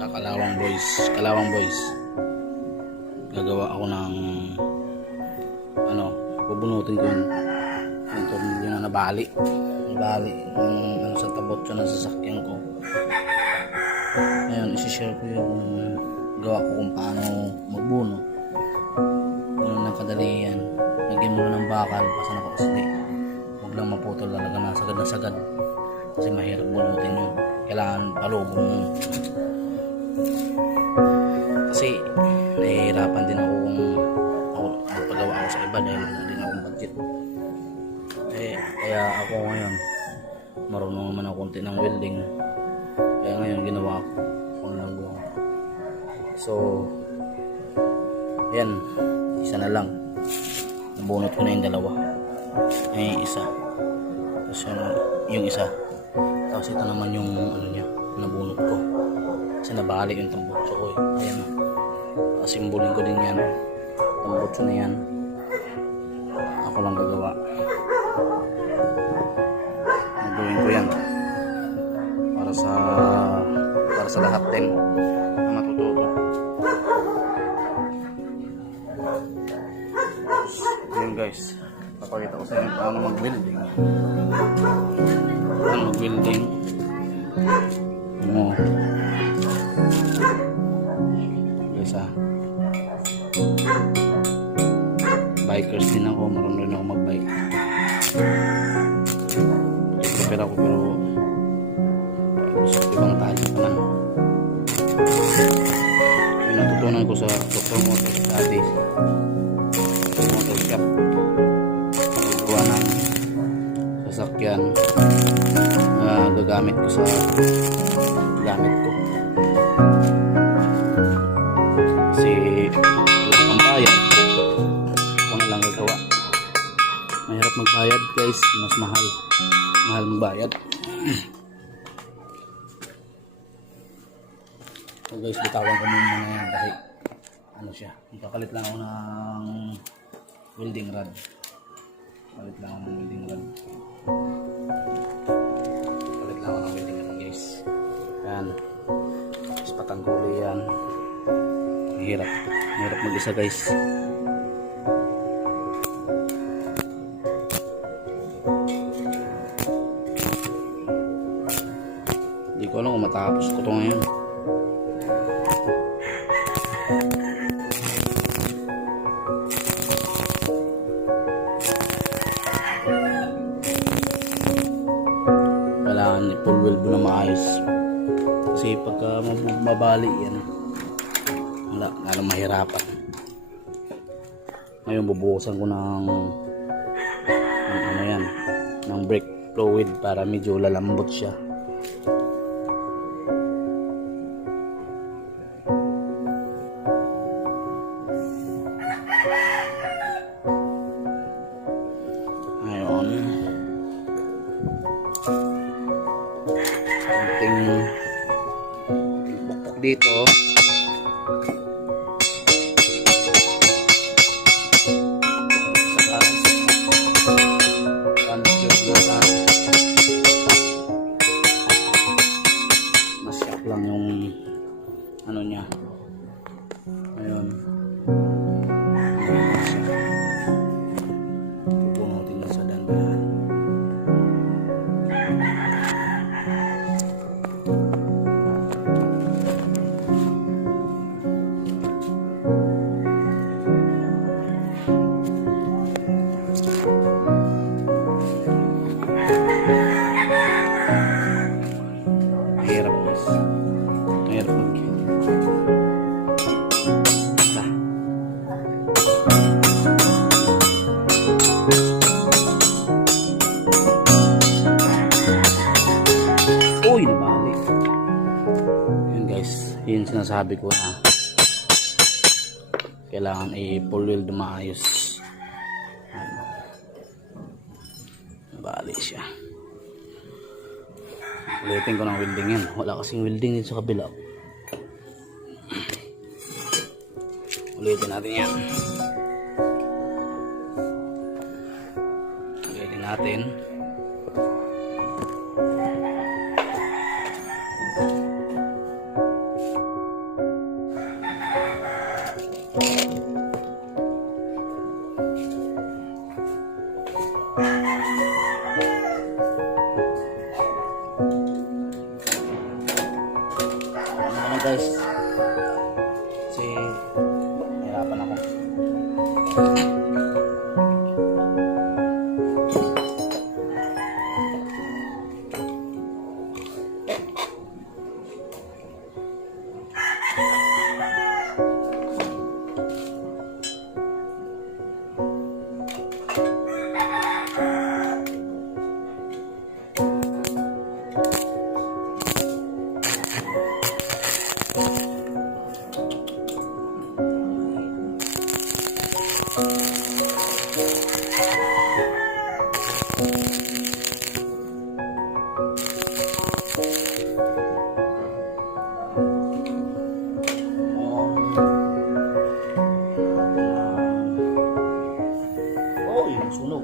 Kalawang boys, gagawa ako ng bubunutin ko yung tornilyo na nabali yung sa tabot sa sasakyan ko. Ngayon isi-share ko yung gawa ko kung paano magbuno. Ng kadali yan, lagyan mo ng bakal basta nakapasli, huwag lang maputol talaga na sagad kasi mahirap bunutin yun, kailangan palubong yun. Kasi nahihirapan din ako kung magpagawa ako sa iba dahil wala din akong budget. Kaya ako ngayon marunong naman ako konti ng welding, kaya ngayon ginawa ko lang gawa. So yan, isa na lang, nabunot ko na yung dalawa, yung isa, tapos yung isa, tapos ito naman yung niya, nabunot ko kasi nabali yung tambutso ko ayan o, simbolin ko din yan, tambutso na yan, ako lang gagawa, nagawin ko yan para sa lahat din na matututo. Ayan guys, papakita ko sa inyo paano mag-welding. Guys bikers din ako, marunong rin ako mag-bike. Prepare ako pero ibang tali naman. Yung natutunan ko sa Dr. Motor dati, motor shop, gawa ng sasakyan na gagamit ko sa gamit ko kasi wala kang bayad, ako na lang gagawa. Mahirap magbayad guys, mas mahal magbayad. So guys, bitawan ko muna yan kasi siya, magkakalit lang ako ng welding rod. Guys, yan, tapos patangguli yan. Mahirap mag-isa guys. Hindi ko alam kung matapos ko ito ngayon. Kailangan i-full weld mo na maayos kasi pagka mabali yan lalong mahirapan. Ngayon bubuhusan ko ng brake fluid para medyo lalambot siya. Ngayon konting dito, masyak lang yung niya. Ayun, pupunutin na sa dandahan. Mahirap guys, mahirap uy, nabalik. Yun guys, yun sinasabi ko na kailangan i-full weld maayos. Nabalik siya. Ulitin ko ng welding yan, wala kasing welding dito sa kabila. Ulitin natin yan. Ulitin natin. guys. Kasi nahirapan ako. Sunog.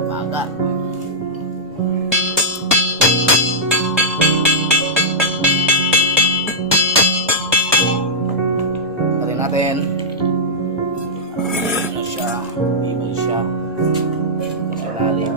Mabaga. Patayin natin. Ano siya? Bibal siya. Sa lalim.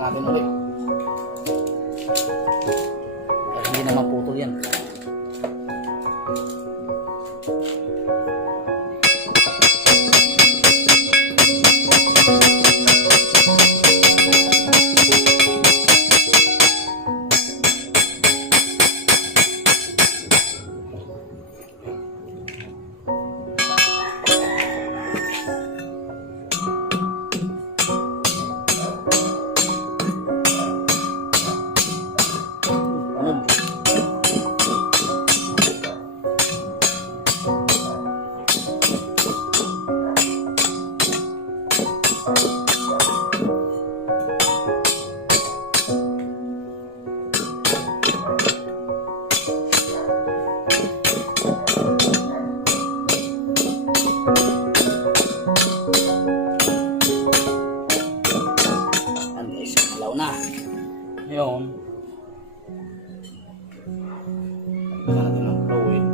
Natin ulit. Hindi na maputol yan. Ngayon, lagyan natin ng fluid.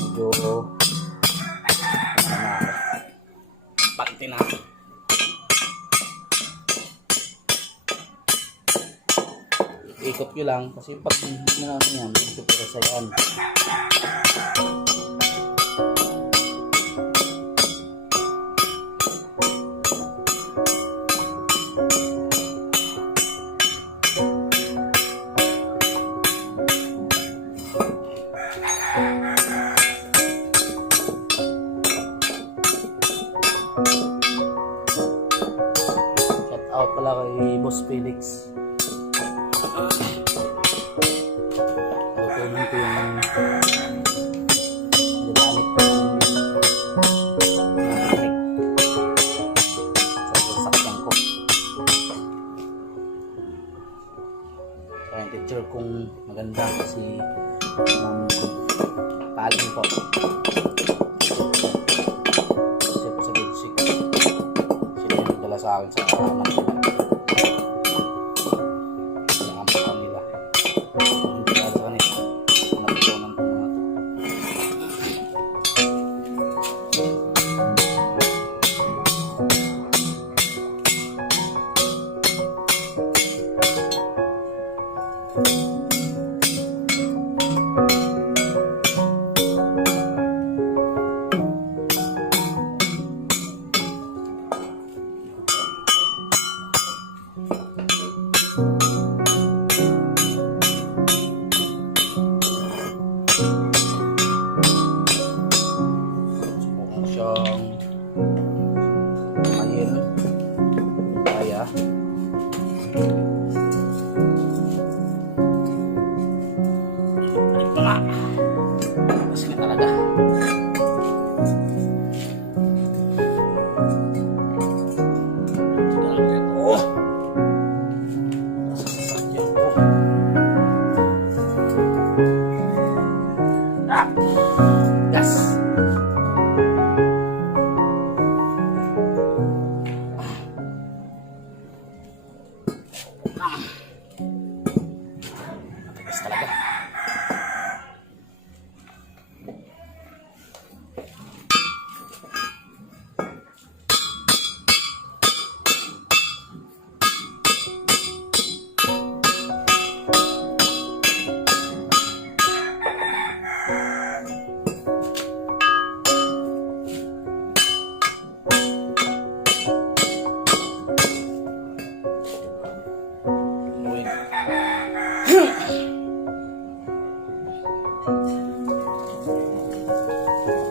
Medyo pati na. Ikot nyo lang kasi pag hindi na natin yan, ito para sa yan. Shout out pala kay Boss Felix. Tutulong ko yung ginamit ko yung sa sasakyan ko. sure kung maganda kasi paling po. Kasi po sa grade 6 sila yung nagdala sa akin sa anak nila. Nakampakan nila. Hindi ka sa kanila. Natutunan po mga to. Subukan siyang ayun kaya kasi nga talaga nasasakyan ko. Gas. Matigas talaga.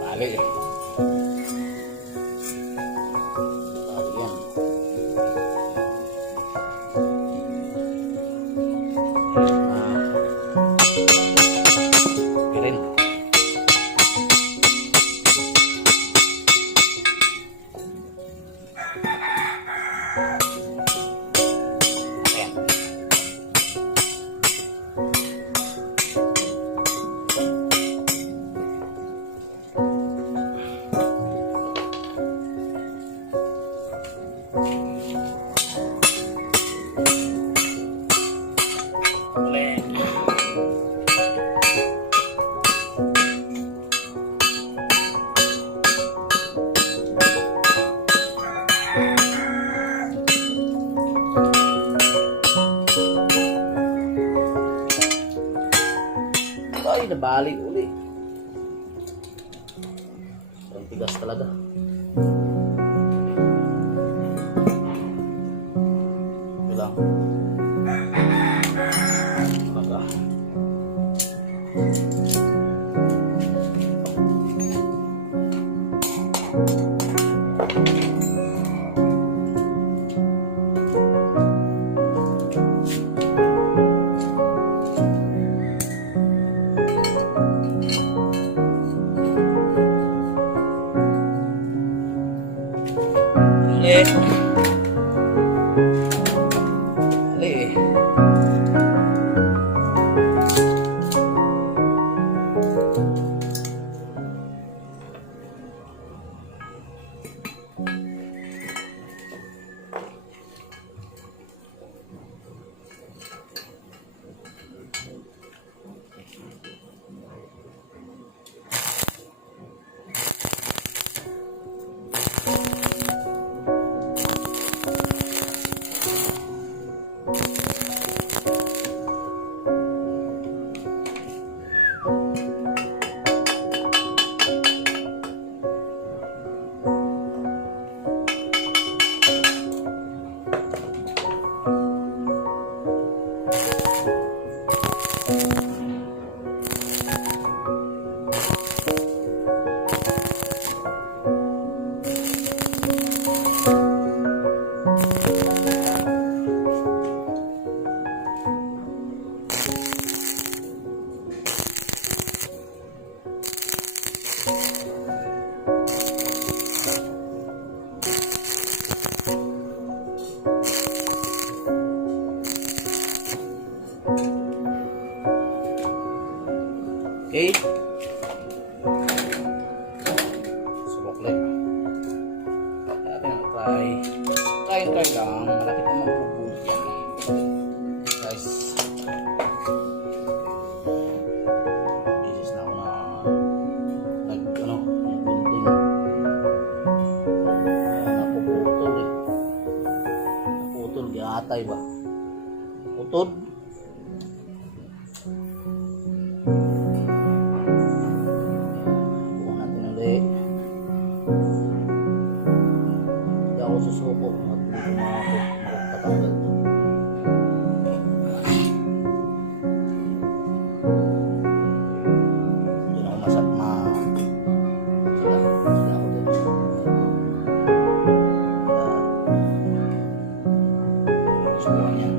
Bali. Bali yan. Galing. Ayan. Ay, nabali uli. Ang tigas talaga. Ito lang. Talaga. Ali. Ali. ay try lang. Malapit na mapupulot yan. Guys, bisis na ako na building. Napuputol eh. Naputol, giatay ba? Putod. Bukan natin ulit. Hindi ako susuko at makapatanggal ito. Hindi na ako masakma. Sila ako dito. Subukan yan.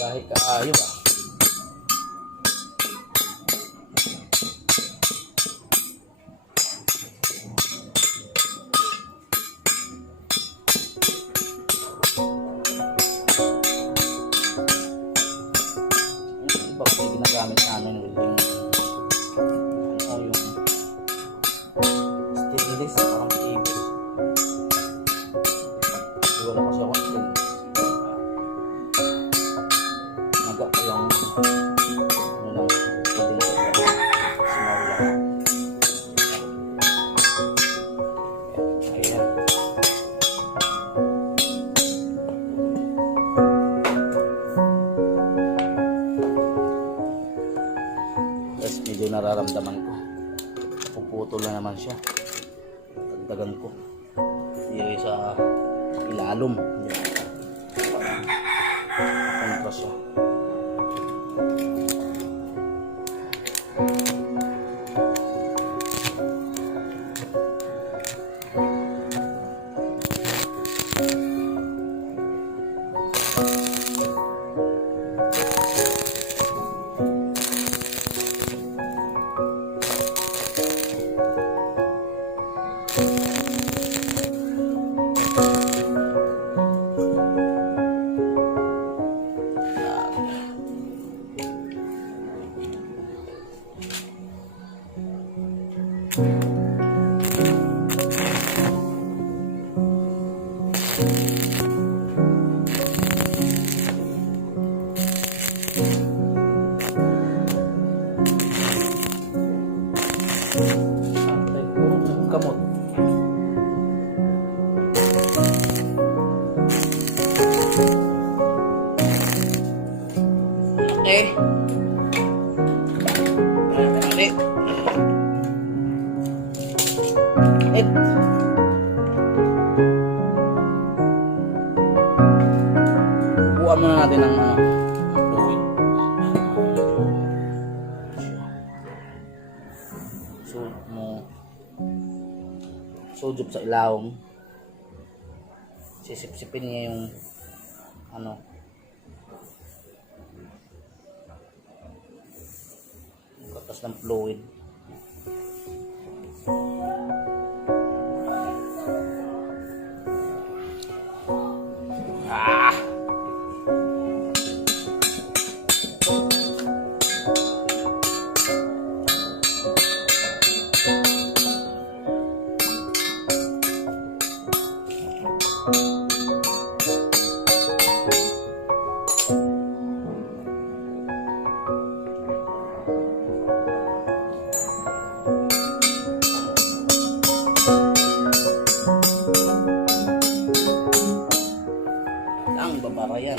Kahit kaayo ba? Yung iba kasi ginagamit namin welding yung stainless, parang cable. Wala kasi ako ng naga ko yung ano lang, pwede na small lang. Ayan. Tapos medyo nararamdaman ko, puputol na naman siya. Dagdagan ko hindi sa ilalom, kontras siya. Kamot. Okay. Ulit. Buuan muna natin ng fluid. Sudyop sa ilawom. Sisip-sipin niya yung katas ng fluid. Babara yan.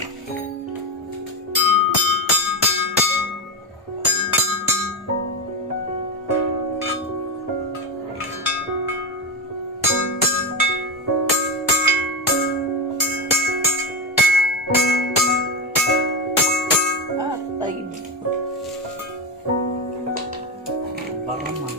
Atay. Baraman.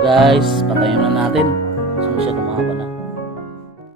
Guys, patayin na natin.